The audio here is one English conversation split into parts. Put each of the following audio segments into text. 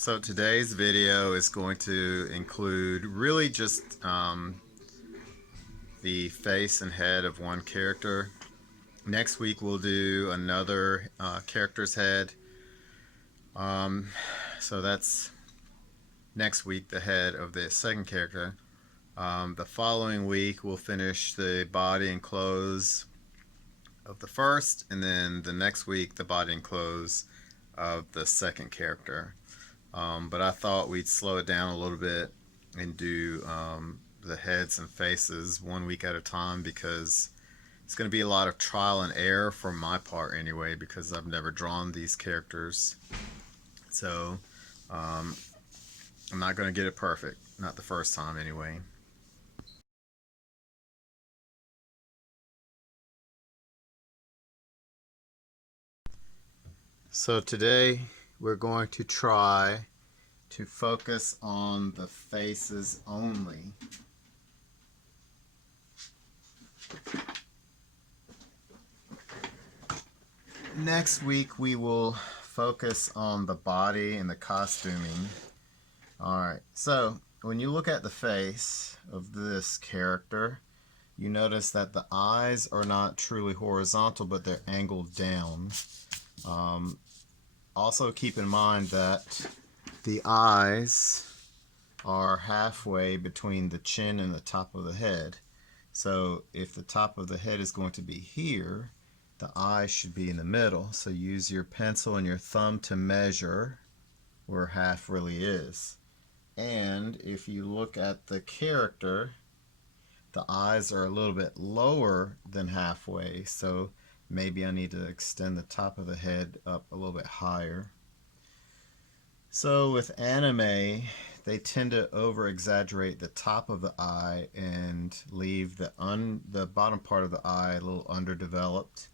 So today's video is going to include really just the face and head of one character. Next week we'll do another character's head. So that's next week, the head of the second character. The following week we'll finish the body and clothes of the first, and then the next week the body and clothes of the second character. But I thought we'd slow it down a little bit and do the heads and faces 1 week at a time, because it's going to be a lot of trial and error for my part anyway, because I've never drawn these characters. So I'm not going to get it perfect, not the first time anyway. So today we're going to try to focus on the faces only. Next week we will focus on the body and the costuming. Alright, so when you look at the face of this character, you notice that the eyes are not truly horizontal, but they're angled down. Also keep in mind that the eyes are halfway between the chin and the top of the head. So if the top of the head is going to be here, the eye should be in the middle. So use your pencil and your thumb to measure where half really is. And if you look at the character, the eyes are a little bit lower than halfway, so maybe I need to extend the top of the head up a little bit higher. So with anime, they tend to over exaggerate the top of the eye and leave the bottom part of the eye a little underdeveloped.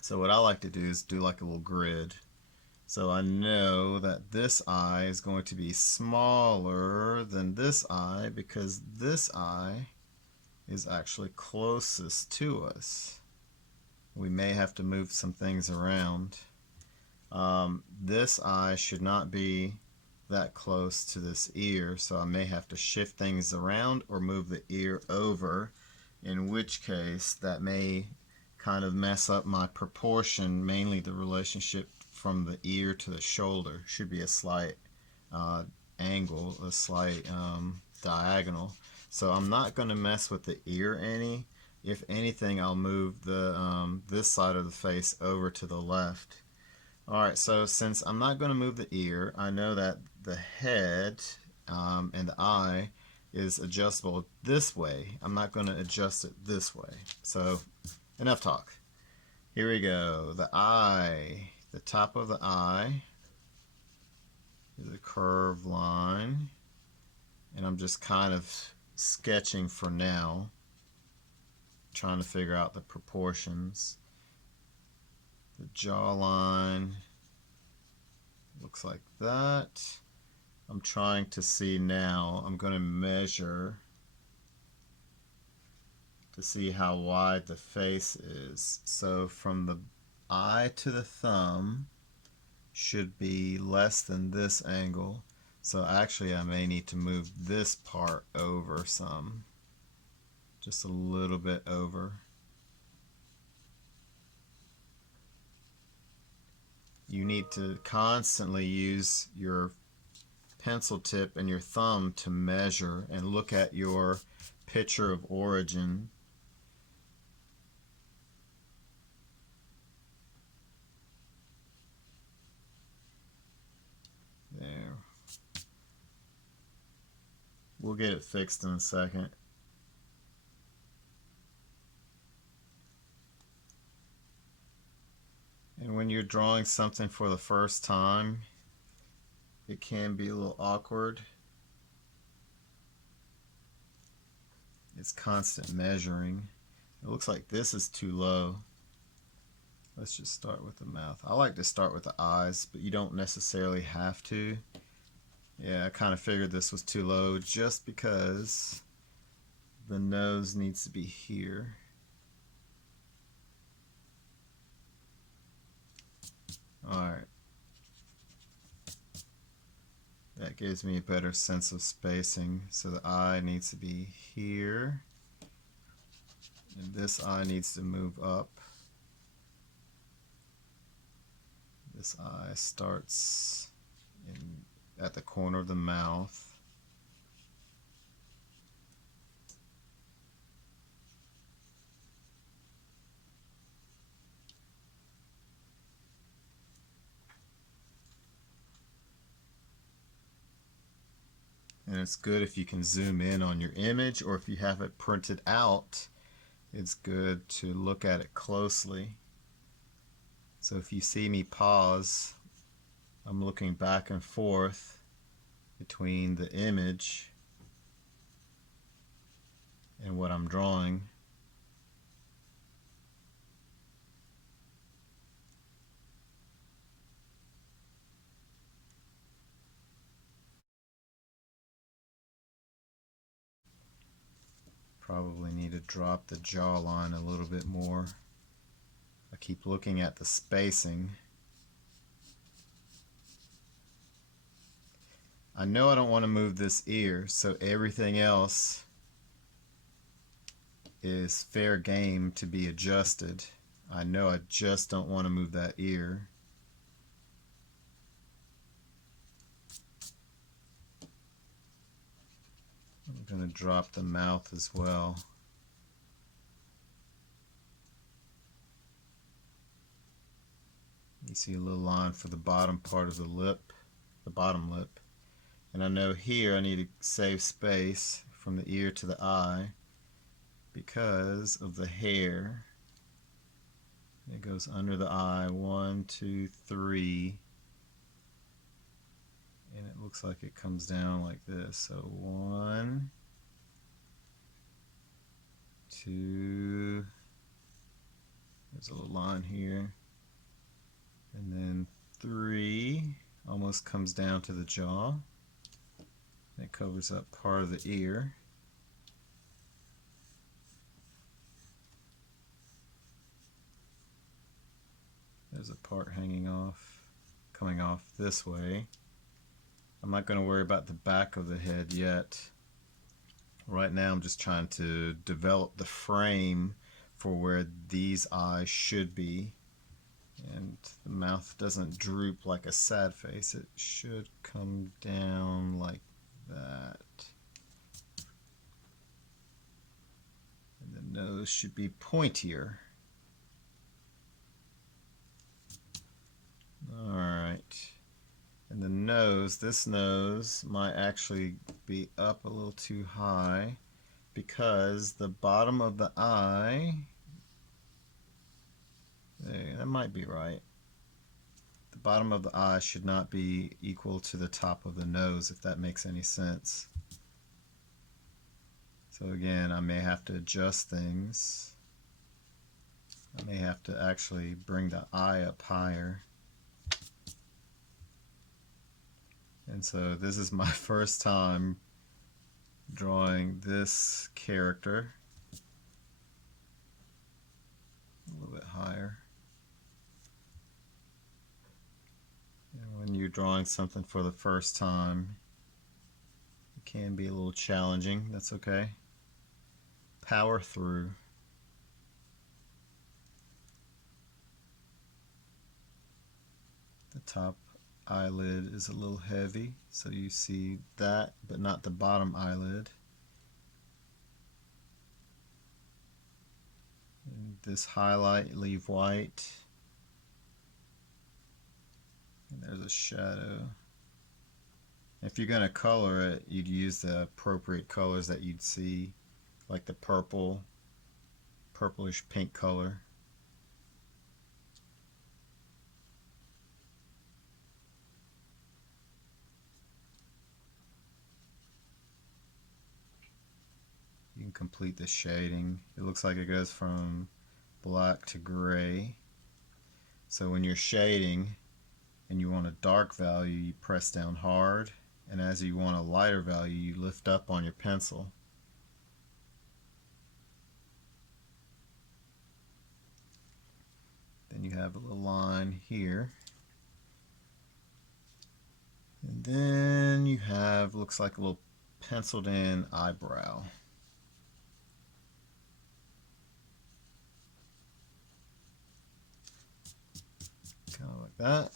So what I like to do is do like a little grid. So I know that this eye is going to be smaller than this eye because this eye is actually closest to us. We may have to move some things around. This eye should not be that close to this ear, so I may have to shift things around or move the ear over, in which case that may kind of mess up my proportion, mainly the relationship from the ear to the shoulder. Should be a slight angle, a slight diagonal. So I'm not going to mess with the ear any. If anything, I'll move the this side of the face over to the left. Alright, so since I'm not going to move the ear, I know that the head and the eye is adjustable this way. I'm not going to adjust it this way. So, enough talk. Here we go. The eye. The top of the eye is a curved line. And I'm just kind of sketching for now, trying to figure out the proportions. The jawline looks like that. I'm trying to see now. I'm going to measure to see how wide the face is. So from the eye to the thumb should be less than this angle. So actually I may need to move this part over some. Just a little bit over. You need to constantly use your pencil tip and your thumb to measure and look at your picture of origin. There. We'll get it fixed in a second. And when you're drawing something for the first time, it can be a little awkward. It's constant measuring. It looks like this is too low. Let's just start with the mouth. I like to start with the eyes, but you don't necessarily have to. Yeah, I kind of figured this was too low just because the nose needs to be here. Alright. That gives me a better sense of spacing. So the eye needs to be here, and this eye needs to move up. This eye starts at the corner of the mouth. And it's good if you can zoom in on your image, or if you have it printed out, it's good to look at it closely. So if you see me pause, I'm looking back and forth between the image and what I'm drawing. Probably need to drop the jawline a little bit more. I keep looking at the spacing. I know I don't want to move this ear, so everything else is fair game to be adjusted. I know I just don't want to move that ear. I'm going to drop the mouth as well. You see a little line for the bottom part of the lip, the bottom lip. And I know here I need to save space from the ear to the eye because of the hair. It goes under the eye, 1, 2, 3. And it looks like it comes down like this. So 1, 2, there's a little line here, and then 3 almost comes down to the jaw. It covers up part of the ear. There's a part hanging off, coming off this way. I'm not going to worry about the back of the head yet. Right now I'm just trying to develop the frame for where these eyes should be. And the mouth doesn't droop like a sad face. It should come down like that. And the nose should be pointier. Alright. And the nose, this nose might actually be up a little too high because the bottom of the eye, there, that might be right. The bottom of the eye should not be equal to the top of the nose, if that makes any sense. So again, I may have to adjust things. I may have to actually bring the eye up higher. And so this is my first time drawing this character. A little bit higher. And when you're drawing something for the first time, it can be a little challenging. That's okay. Power through. The top eyelid is a little heavy, so you see that, but not the bottom eyelid. And this highlight, leave white. And there's a shadow. If you're going to color it, you'd use the appropriate colors that you'd see, like the purple, purplish pink color. You can complete the shading. It looks like it goes from black to gray. So when you're shading and you want a dark value, you press down hard, and as you want a lighter value, you lift up on your pencil. Then you have a little line here. And then you have, looks like a little penciled in eyebrow. Kind of like that.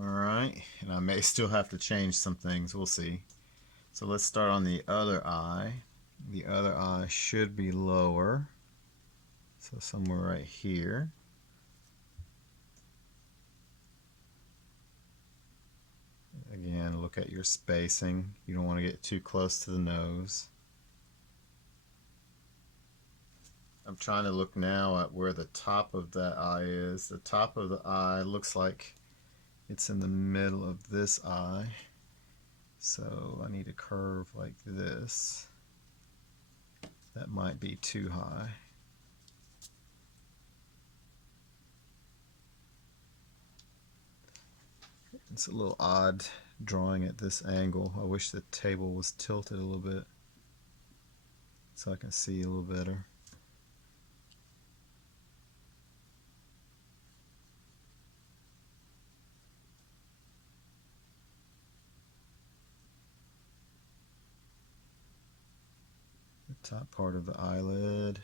Alright, and I may still have to change some things, we'll see. So let's start on the other eye. The other eye should be lower, so somewhere right here. Again, look at your spacing. You don't want to get too close to the nose. I'm trying to look now at where the top of that eye is. The top of the eye looks like it's in the middle of this eye. So I need a curve like this. That might be too high. It's a little odd drawing at this angle. I wish the table was tilted a little bit so I can see a little better. The top part of the eyelid.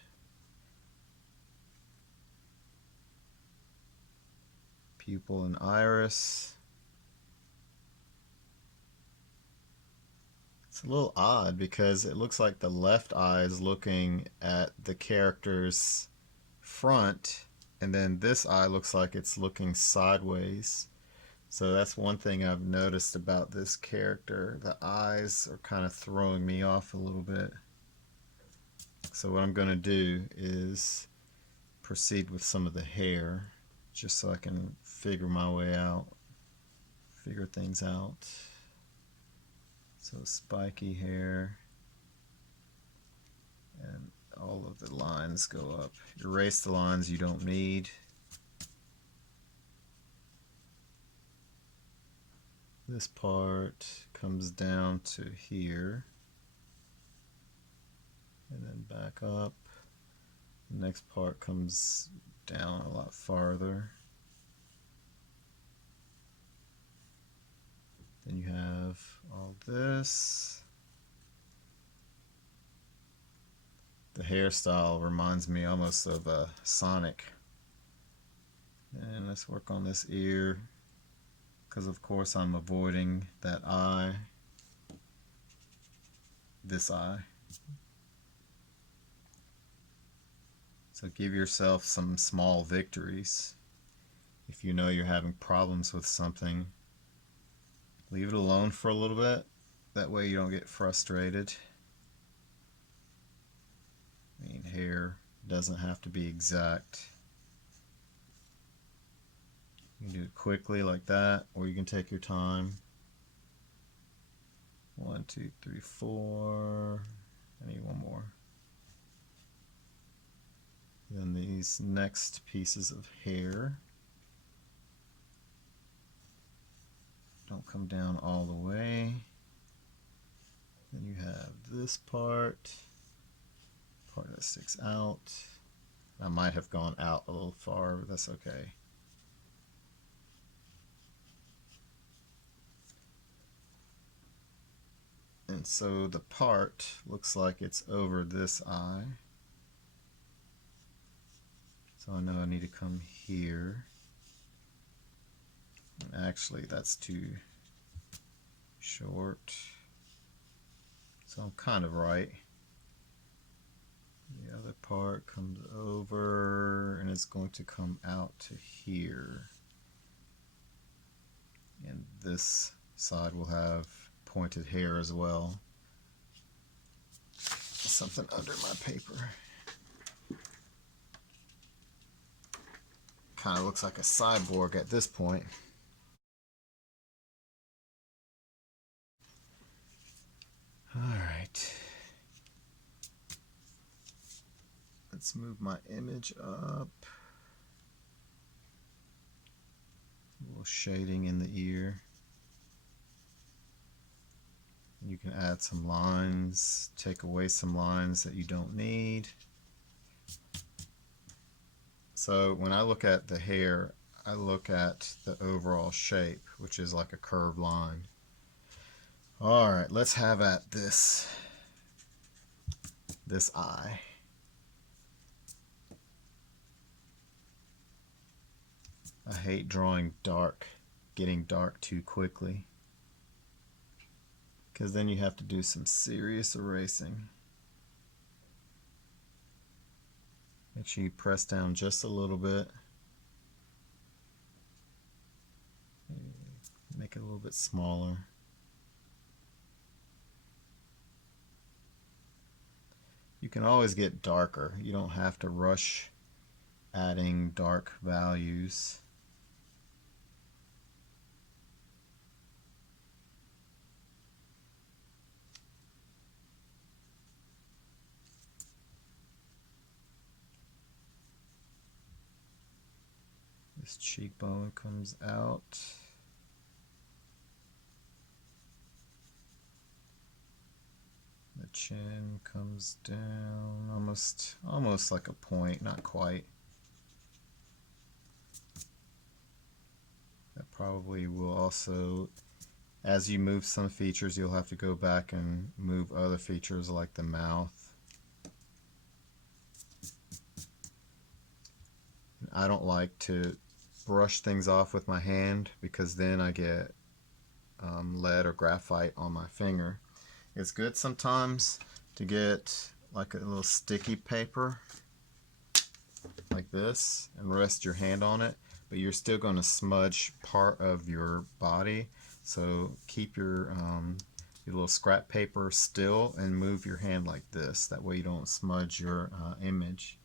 Pupil and iris. It's a little odd because it looks like the left eye is looking at the character's front, and then this eye looks like it's looking sideways. So that's one thing I've noticed about this character. The eyes are kind of throwing me off a little bit. So what I'm going to do is proceed with some of the hair, just so I can figure my way out, figure things out. So spiky hair, and all of the lines go up. Erase the lines you don't need. This part comes down to here, and then back up. The next part comes down a lot farther. Then you have all this. The hairstyle reminds me almost of Sonic. And let's work on this ear, because of course I'm avoiding that eye, this eye. So give yourself some small victories. If you know you're having problems with something, leave it alone for a little bit. That way you don't get frustrated. I mean, hair doesn't have to be exact. You can do it quickly like that, or you can take your time. 1, 2, 3, 4. I need one more. Then these next pieces of hair don't come down all the way. Then you have this part that sticks out. I might have gone out a little far, but that's okay. And so the part looks like it's over this eye. So I know I need to come here. And actually, that's too short. So I'm kind of right. The other part comes over and it's going to come out to here. And this side will have pointed hair as well. Something under my paper. Kind of looks like a cyborg at this point. Alright. Let's move my image up. A little shading in the ear. You can add some lines, take away some lines that you don't need. So when I look at the hair, I look at the overall shape, which is like a curved line. All right, let's have at this eye. I hate drawing dark, getting dark too quickly, because then you have to do some serious erasing. Make sure you press down just a little bit. Make it a little bit smaller. You can always get darker. You don't have to rush adding dark values. This cheekbone comes out. The chin comes down almost like a point, not quite. That probably will also, as you move some features, you'll have to go back and move other features like the mouth. I don't like to brush things off with my hand because then I get lead or graphite on my finger. It's good sometimes to get like a little sticky paper like this and rest your hand on it, but you're still going to smudge part of your body, so keep your little scrap paper still and move your hand like this. That way you don't smudge your image.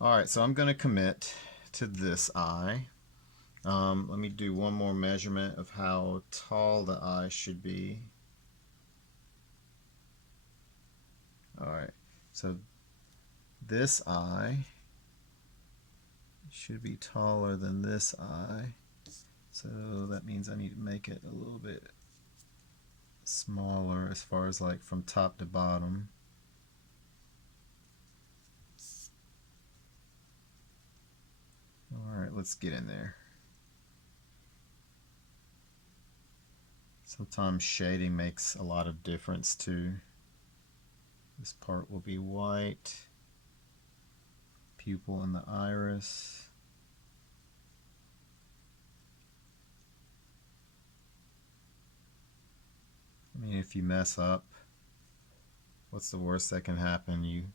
Alright, so I'm going to commit to this eye. Let me do one more measurement of how tall the eye should be. Alright, so this eye should be taller than this eye. So that means I need to make it a little bit smaller as far as like from top to bottom. Alright, let's get in there. Sometimes shading makes a lot of difference too. This part will be white, pupil in the iris. I mean, if you mess up, what's the worst that can happen? You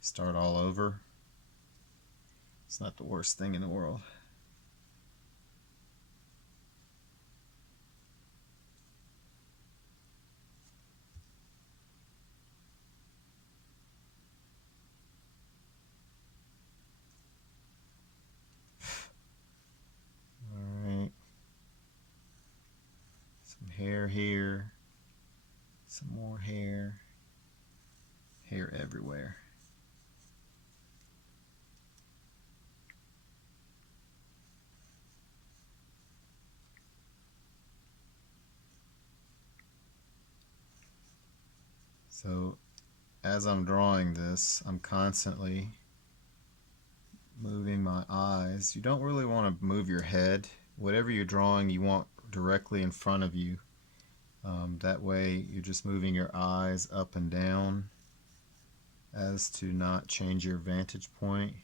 start all over. It's not the worst thing in the world. Alright. Some hair here. Some more hair. Hair everywhere. So as I'm drawing this, I'm constantly moving my eyes. You don't really want to move your head. Whatever you're drawing, you want directly in front of you. That way you're just moving your eyes up and down as to not change your vantage point.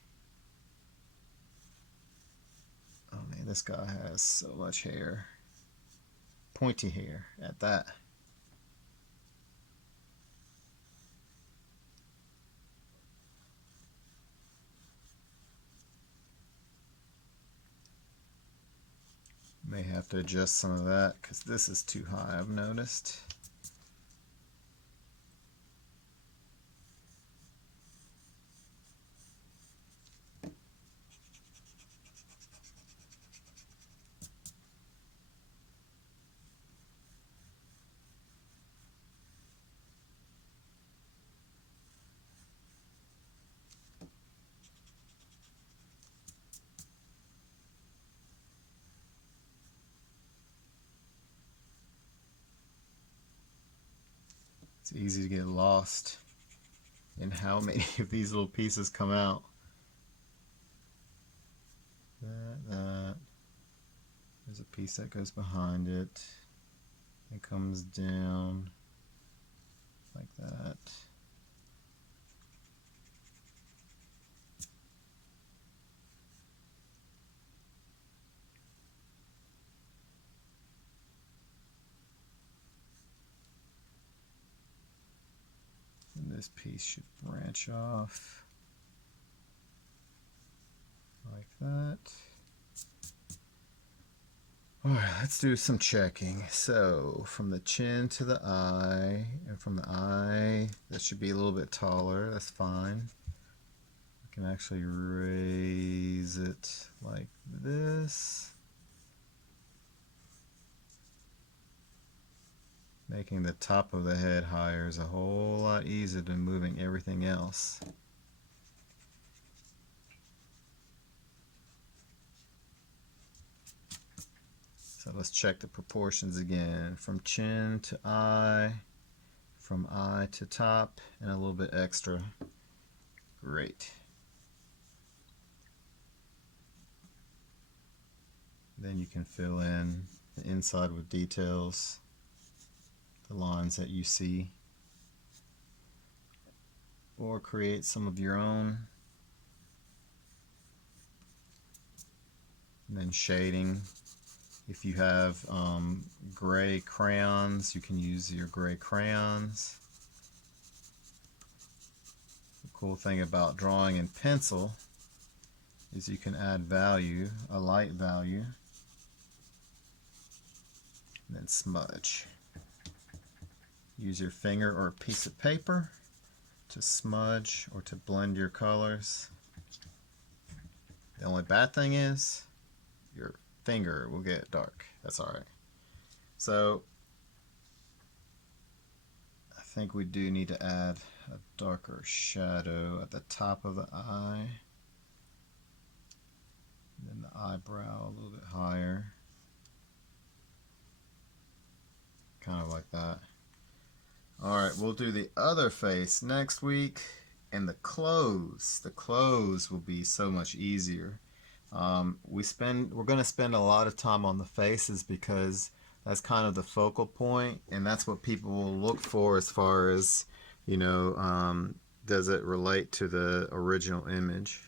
Oh man, this guy has so much hair. Pointy hair at that. May have to adjust some of that because this is too high, I've noticed. It's easy to get lost in how many of these little pieces come out. That. There's a piece that goes behind it and comes down like that. And this piece should branch off like that. Alright, let's do some checking. So, from the chin to the eye, and from the eye, that should be a little bit taller. That's fine. We can actually raise it like this, making the top of the head higher is a whole lot easier than moving everything else. So let's check the proportions again. From chin to eye, from eye to top, and a little bit extra. Great. Then you can fill in the inside with details, the lines that you see, or create some of your own. And then shading. If you have gray crayons, you can use your gray crayons. The cool thing about drawing in pencil is you can add value, a light value, and then smudge. Use your finger or a piece of paper to smudge or to blend your colors. The only bad thing is your finger will get dark. That's alright. So I think we do need to add a darker shadow at the top of the eye, and then the eyebrow a little bit higher, kind of like that. Alright, we'll do the other face next week, and the clothes will be so much easier. We're going to spend a lot of time on the faces because that's kind of the focal point, and that's what people will look for as far as, does it relate to the original image.